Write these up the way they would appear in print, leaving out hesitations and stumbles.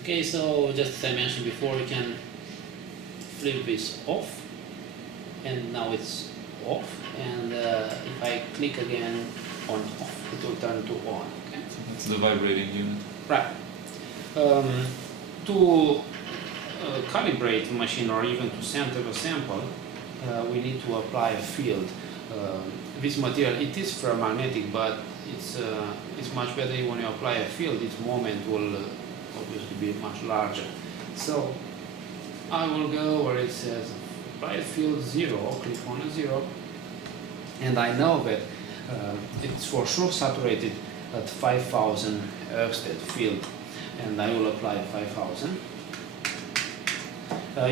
Okay, so just as I mentioned before, you can flip this off, and now it's off, and if I click again on off, it will turn to on. Okay? So that's the vibrating unit. Right. To calibrate the machine or even to center the sample, we need to apply a field. This material, it is ferromagnetic, but it's much better when you apply a field. Its moment will obviously be much larger. So I will go where it says apply field 0, click on a 0, and I know that it's for sure saturated at 5000 Oersted field, and I will apply 5000.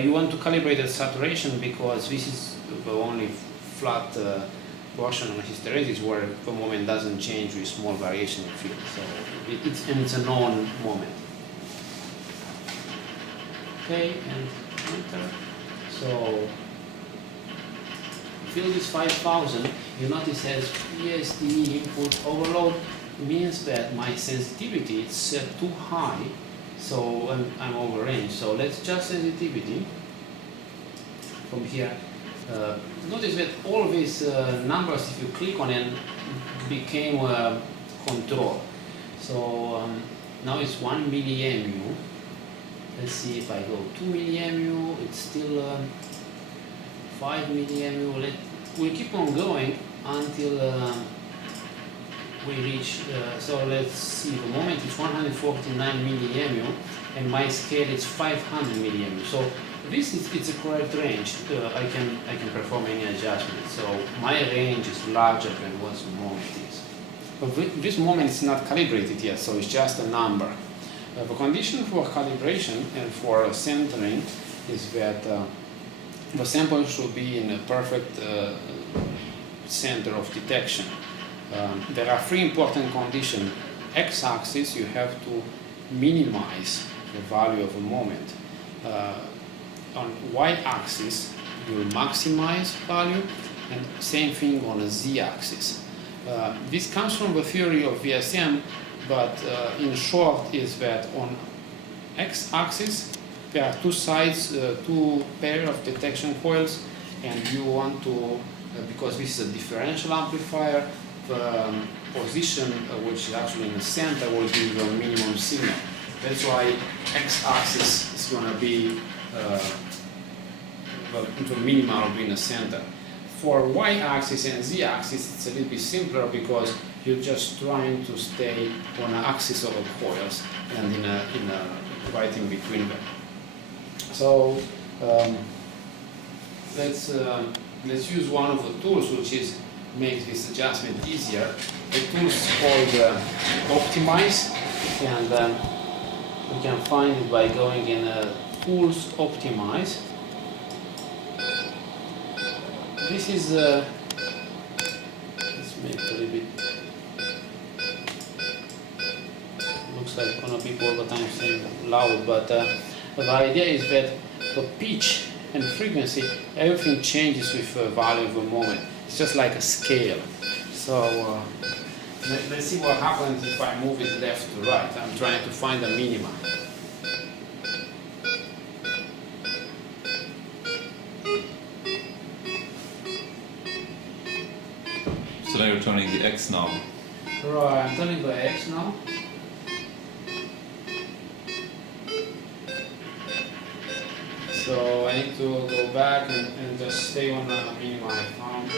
You want to calibrate the saturation because this is the only flat portion on hysteresis where the moment doesn't change with small variation in field. So it's a known moment. Okay, and enter. So field is 5000. You notice as PSD input overload means that my sensitivity is set too high, so I'm over range. So let's adjust sensitivity from here. Notice that all these numbers, if you click on it, became control. So now it's 1 millimu. Let's see if I go 2 millimu, it's still 5 millimu. We'll keep on going until we reach, so let's see, the moment is 149 millimu and my scale is 500 millimu. So this is it's a correct range. I can perform any adjustment. So my range is larger than what the moment is. But this moment is not calibrated yet, so it's just a number. The condition for calibration and for centering is that the sample should be in a perfect center of detection. There are three important conditions. X-axis, you have to minimize the value of a moment. On y-axis, you maximize value, and same thing on a z-axis. This comes from the theory of VSM, but in short is that on x-axis there are two sides, two pair of detection coils, and you want to, because this is a differential amplifier, the position which is actually in the center will give you a minimum signal. That's why x-axis is going to be the minimum will be in the center. For y-axis and z-axis, it's a little bit simpler because you're just trying to stay on an axis of the coils and right in between them. So let's use one of the tools which makes this adjustment easier. The tool is called Optimize, and we can find it by going in Tools Optimize. This is let's make it a little bit. Looks like gonna be all the time saying loud, but the idea is that the pitch and frequency, everything changes with the value of a moment. It's just like a scale. So let's see what happens if I move it left to right. I'm trying to find a minima. So now you're turning the X knob. Right, I'm turning the X now. So I need to go back and just stay on the minima I found.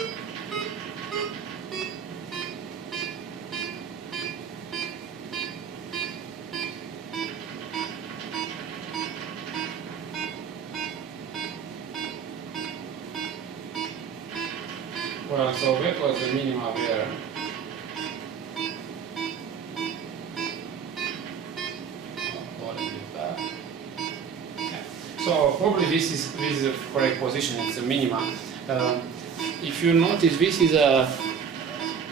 Well, so that was the minima there. So probably this is the correct position. It's a minima. If you notice, this is a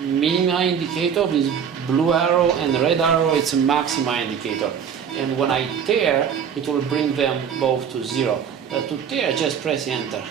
minima indicator. This blue arrow and red arrow, it's a maxima indicator. And when I tear, it will bring them both to 0. To tear, just press enter.